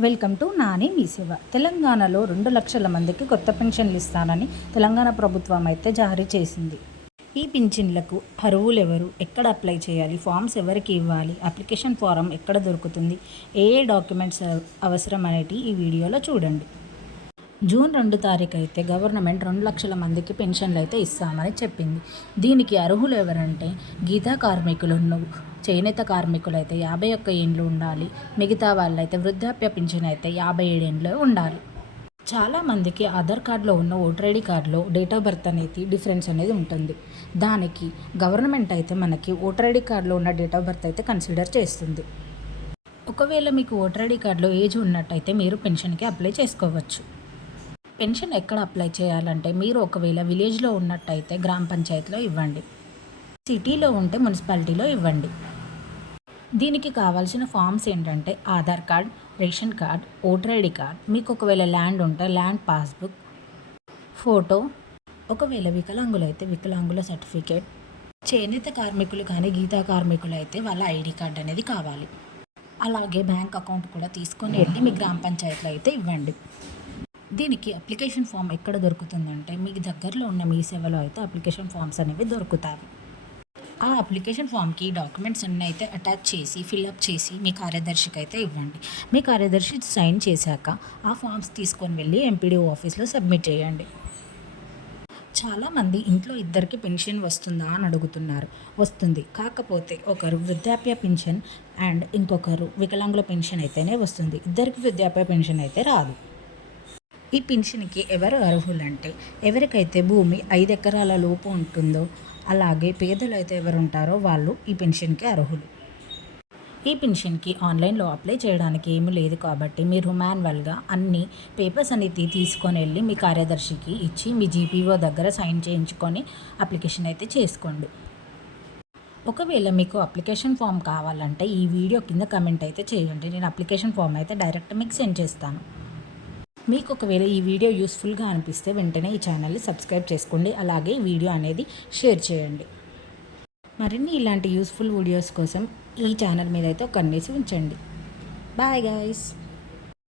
Welcome to Nani మీ సేవ. తెలంగాణలో 2 లక్షల మందికి కొత్త పెన్షన్లు ఇస్తానని తెలంగాణ ప్రభుత్వం అయితే జారీ చేసింది. ఈ పింఛన్లకు అర్హులెవరు, ఎక్కడ అప్లై చేయాలి, ఫామ్స్ ఎవరికి ఇవ్వాలి, అప్లికేషన్ ఫారం ఎక్కడ దొరుకుతుంది, ఏ డాక్యుమెంట్స్ అవసరం అనేటి ఈ వీడియోలో చూడండి. జూన్ 2 తారీఖు అయితే గవర్నమెంట్ 2 లక్షల మందికి పెన్షన్లు అయితే ఇస్తామని చెప్పింది. దీనికి అర్హులు ఎవరంటే గీతా కార్మికులను, చేనేత కార్మికులు అయితే 51 ఏండ్లు ఉండాలి. మిగతా వాళ్ళైతే వృద్ధాప్య పింఛన్ అయితే 57 ఏండ్లు ఉండాలి. చాలామందికి ఆధార్ కార్డులో ఉన్న ఓటర్ ఐడి కార్డులో డేట్ ఆఫ్ బర్త్ అనేది డిఫరెన్స్ అనేది ఉంటుంది. దానికి గవర్నమెంట్ అయితే మనకి ఓటర్ ఐడి కార్డులో ఉన్న డేట్ ఆఫ్ బర్త్ అయితే కన్సిడర్ చేస్తుంది. ఒకవేళ మీకు ఓటర్ ఐడి కార్డులో ఏజ్ ఉన్నట్టయితే మీరు పెన్షన్కి అప్లై చేసుకోవచ్చు. పెన్షన్ ఎక్కడ అప్లై చేయాలంటే మీరు ఒకవేళ విలేజ్లో ఉన్నట్టయితే గ్రామ పంచాయతీలో ఇవ్వండి, సిటీలో ఉంటే మున్సిపాలిటీలో ఇవ్వండి. దీనికి కావాల్సిన ఫామ్స్ ఏంటంటే Aadhaar card, ration card, voter ID card, మీకు ఒకవేళ ల్యాండ్ ఉంటే ల్యాండ్ పాస్బుక్, ఫోటో, ఒకవేళ వికలాంగులు అయితే వికలాంగుల సర్టిఫికేట్, చేనేత కార్మికులు కానీ గీతా కార్మికులు అయితే వాళ్ళ ఐడి కార్డ్ అనేది కావాలి. అలాగే బ్యాంక్ అకౌంట్ కూడా తీసుకొని వెళ్ళి మీ గ్రామ పంచాయతీలో అయితే ఇవ్వండి. దీనికి అప్లికేషన్ ఫామ్ ఎక్కడ దొరుకుతుందంటే మీకు దగ్గరలో ఉన్న మీ సేవలో అయితే అప్లికేషన్ ఫామ్స్ అనేవి దొరుకుతాయి. ఆ అప్లికేషన్ ఫామ్కి డాక్యుమెంట్స్ అన్నీ అయితే అటాచ్ చేసి ఫిల్అప్ చేసి మీ కార్యదర్శికి అయితే ఇవ్వండి. మీ కార్యదర్శి సైన్ చేశాక ఆ ఫామ్స్ తీసుకొని వెళ్ళి ఎంపీడీఓ ఆఫీస్లో సబ్మిట్ చేయండి. చాలామంది ఇంట్లో ఇద్దరికి పెన్షన్ వస్తుందా అని అడుగుతున్నారు. వస్తుంది, కాకపోతే ఒకరు వృద్ధాప్య పెన్షన్ అండ్ ఇంకొకరు వికలాంగుల పెన్షన్ అయితేనే వస్తుంది. ఇద్దరికి వృద్ధాప్య పెన్షన్ అయితే రాదు. ఈ పెన్షన్కి ఎవరు అర్హులంటే ఎవరికైతే భూమి 5 ఎకరాల లోపు ఉంటుందో, అలాగే పేదలు అయితే ఎవరు ఉంటారో వాళ్ళు ఈ పెన్షన్కి అర్హులు. ఈ పెన్షన్కి ఆన్లైన్లో అప్లై చేయడానికి ఏమీ లేదు కాబట్టి మీరు మాన్యువల్గా అన్ని పేపర్స్ అనేది తీసుకొని వెళ్ళి మీ కార్యదర్శికి ఇచ్చి మీ జీపీఓ దగ్గర సైన్ చేయించుకొని అప్లికేషన్ అయితే చేసుకోండి. ఒకవేళ మీకు అప్లికేషన్ ఫామ్ కావాలంటే ఈ వీడియో కింద కమెంట్ అయితే చేయండి. నేను అప్లికేషన్ ఫామ్ అయితే డైరెక్ట్ మీకు సెండ్ చేస్తాను. మీకు ఒకవేళ ఈ వీడియో యూస్ఫుల్గా అనిపిస్తే వెంటనే ఈ ఛానల్ని సబ్స్క్రైబ్ చేసుకోండి. అలాగే ఈ వీడియో అనేది షేర్ చేయండి. మరిన్ని ఇలాంటి యూస్ఫుల్ వీడియోస్ కోసం ఈ ఛానల్ మీద అయితే ఒక కన్నేసి ఉంచండి. Bye guys.